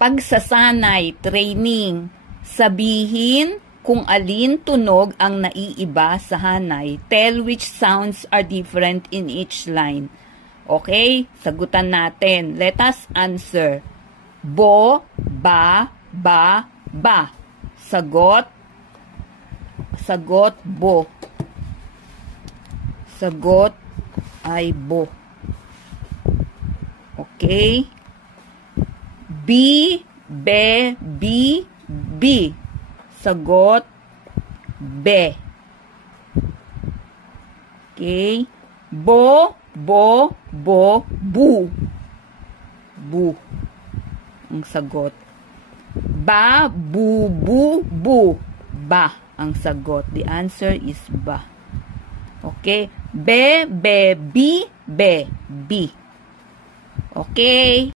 Pagsasanay, training. Sabihin kung alin tunog ang naiiba sa hanay. Tell which sounds are different in each line. Okay? Sagutan natin. Let us answer. Bo, ba, ba, ba. Sagot. Sagot, bo. Sagot ay bo. Okay? Bi, be, bi, bi. Sagot, be. Okay? Bo, bo, bo, bu. Bu. Ang sagot. Ba, bu, bu, bu. Ba. Ang sagot. The answer is ba. Okay? Be, be, bi, be, bi. Okay?